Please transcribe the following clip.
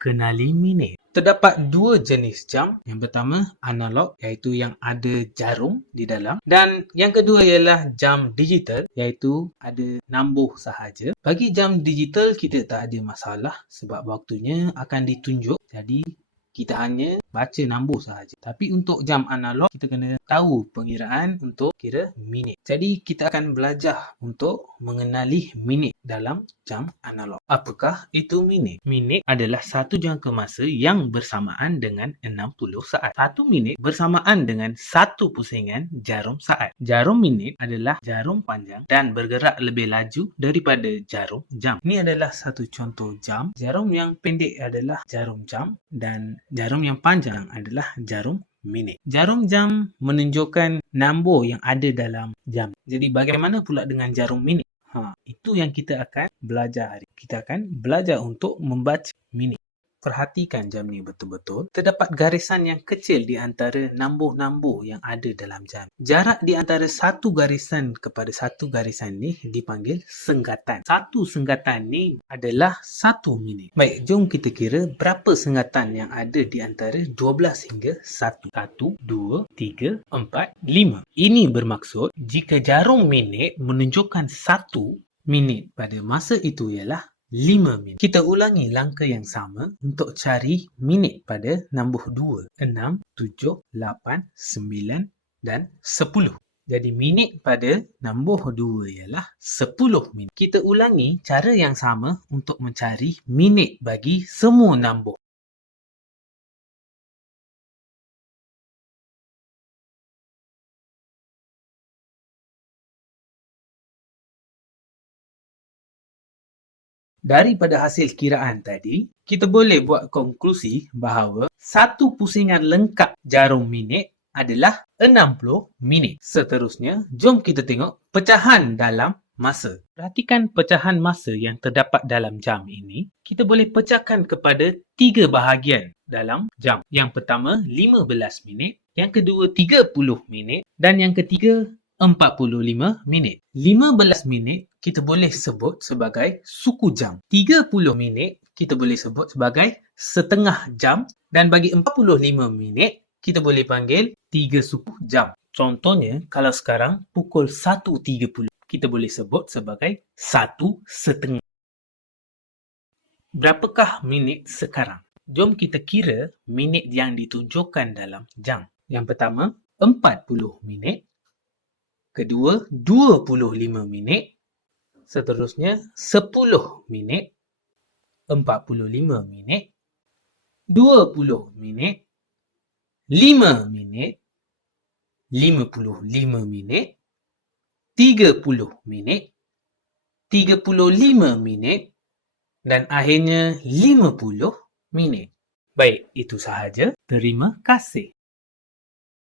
Kenali minit. Terdapat dua jenis jam. Yang pertama, analog, iaitu yang ada jarum di dalam. Dan yang kedua ialah jam digital, iaitu ada nambuh sahaja. Bagi jam digital, kita tak ada masalah sebab waktunya akan ditunjuk. Jadi, kita hanya baca nambuh sahaja. Tapi untuk jam analog, kita kena tahu pengiraan untuk kira minit. Jadi, kita akan belajar untuk mengenali minit dalam jam analog. Apakah itu minit? Minit adalah satu jangka masa yang bersamaan dengan 60 saat. 1 minit bersamaan dengan 1 pusingan jarum saat. Jarum minit adalah jarum panjang dan bergerak lebih laju daripada jarum jam. Ini adalah satu contoh jam. Jarum yang pendek adalah jarum jam dan jarum yang panjang adalah jarum minit. Jarum jam menunjukkan nombor yang ada dalam jam. Jadi bagaimana pula dengan jarum minit? Itu yang kita akan belajar hari. Kita akan belajar untuk membaca minit. Perhatikan jam ni betul-betul. Terdapat garisan yang kecil di antara nombor-nombor yang ada dalam jam. Jarak di antara satu garisan kepada satu garisan ni dipanggil senggatan. Satu senggatan ni adalah 1 minit. Baik, jom kita kira berapa senggatan yang ada di antara 12 hingga 1. 1, 2, 3, 4, 5. Ini bermaksud jika jarum minit menunjukkan 1 minit pada masa itu ialah 5 minit. Kita ulangi langkah yang sama untuk cari minit pada nombor 2, 6, 7, 8, 9 dan 10. Jadi minit pada nombor 2 ialah 10 minit. Kita ulangi cara yang sama untuk mencari minit bagi semua nombor. Daripada hasil kiraan tadi, kita boleh buat konklusi bahawa satu pusingan lengkap jarum minit adalah 60 minit. Seterusnya, jom kita tengok pecahan dalam masa. Perhatikan pecahan masa yang terdapat dalam jam ini. Kita boleh pecahkan kepada 3 bahagian dalam jam. Yang pertama, 15 minit. Yang kedua, 30 minit. Dan yang ketiga, 45 minit. 15 minit kita boleh sebut sebagai suku jam. 30 minit kita boleh sebut sebagai setengah jam. Dan bagi 45 minit kita boleh panggil 3 suku jam. Contohnya, kalau sekarang pukul 1.30, kita boleh sebut sebagai 1/2. Berapakah minit sekarang? Jom kita kira minit yang ditunjukkan dalam jam. Yang pertama, 40 minit. Kedua, 25 minit. Seterusnya, 10 minit. 45 minit. 20 minit. 5 minit. 55 minit. 30 minit. 35 minit. Dan akhirnya 50 minit. Baik, itu sahaja. Terima kasih.